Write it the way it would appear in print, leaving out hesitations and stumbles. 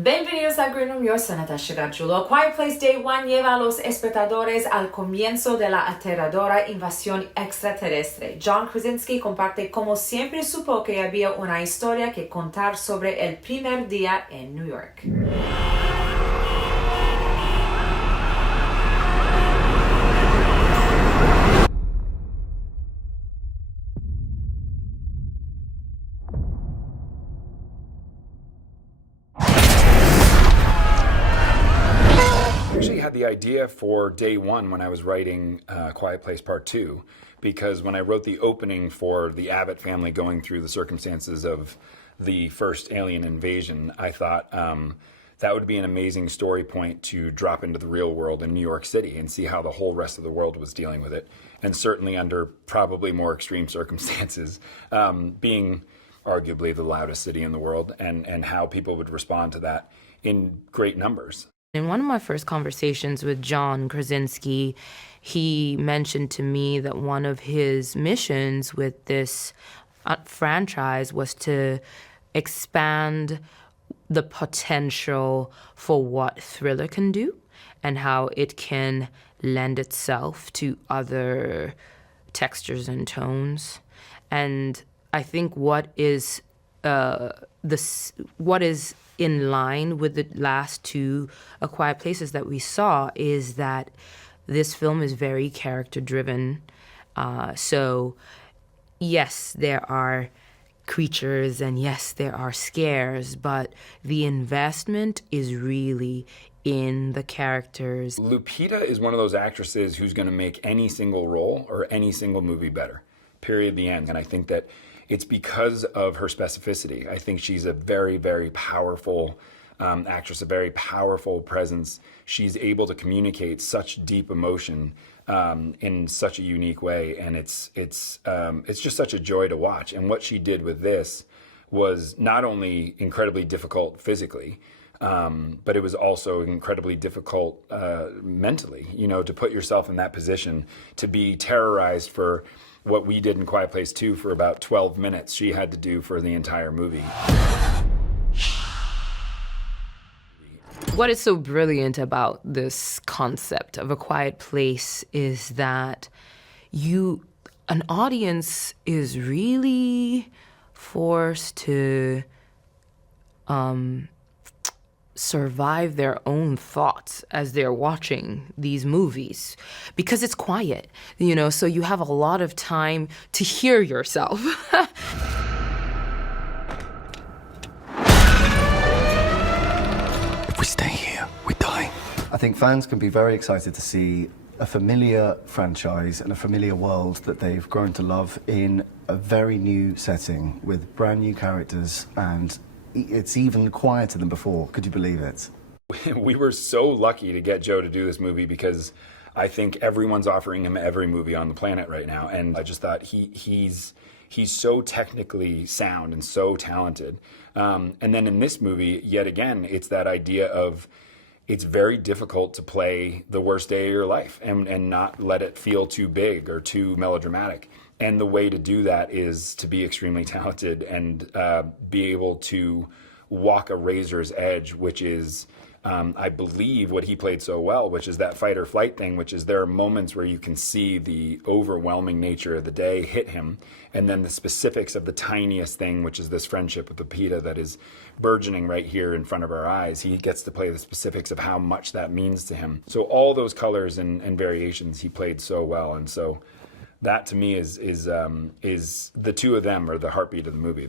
Bienvenidos a Green Room, yo soy Natasha Gargiulo. A Quiet Place Day 1 lleva a los espectadores al comienzo de la aterradora invasión extraterrestre. John Krasinski comparte cómo siempre supo que había una historia que contar sobre el primer día en New York. Had the idea for day one when I was writing Quiet Place Part 2, because when I wrote the opening for the Abbott family going through the circumstances of the first alien invasion, I thought that would be an amazing story point to drop into the real world in New York City and see how the whole rest of the world was dealing with it, and certainly under probably more extreme circumstances, being arguably the loudest city in the world, and how people would respond to that in great numbers. In one of my first conversations with John Krasinski, he mentioned to me that one of his missions with this franchise was to expand the potential for what thriller can do and how it can lend itself to other textures and tones. And I think what is in line with the last two A Quiet Places that we saw is that this film is very character-driven. So, yes, there are creatures and yes, there are scares, but the investment is really in the characters. Lupita is one of those actresses who's going to make any single role or any single movie better, period, the end. And I think that it's because of her specificity. I think she's a very, very powerful actress, a very powerful presence. She's able to communicate such deep emotion in such a unique way, and it's just such a joy to watch. And what she did with this was not only incredibly difficult physically, but it was also incredibly difficult mentally. You know, to put yourself in that position, to be terrorized for what we did in Quiet Place 2 for about 12 minutes, she had to do for the entire movie. What is so brilliant about this concept of A Quiet Place is that an audience is really forced to survive their own thoughts as they're watching these movies because it's quiet, you know, so you have a lot of time to hear yourself. If we stay here, we die. I think fans can be very excited to see a familiar franchise and a familiar world that they've grown to love in a very new setting with brand new characters, and it's even quieter than before. Could you believe it? We were so lucky to get Joe to do this movie because I think everyone's offering him every movie on the planet right now. And I just thought he's so technically sound and so talented. And then in this movie, yet again, it's that idea of it's very difficult to play the worst day of your life and not let it feel too big or too melodramatic. And the way to do that is to be extremely talented and be able to walk a razor's edge, which is, I believe, what he played so well, which is that fight or flight thing, which is there are moments where you can see the overwhelming nature of the day hit him, and then the specifics of the tiniest thing, which is this friendship with Lupita that is burgeoning right here in front of our eyes. He gets to play the specifics of how much that means to him. So all those colors and variations he played so well, and so that to me is the two of them are the heartbeat of the movie.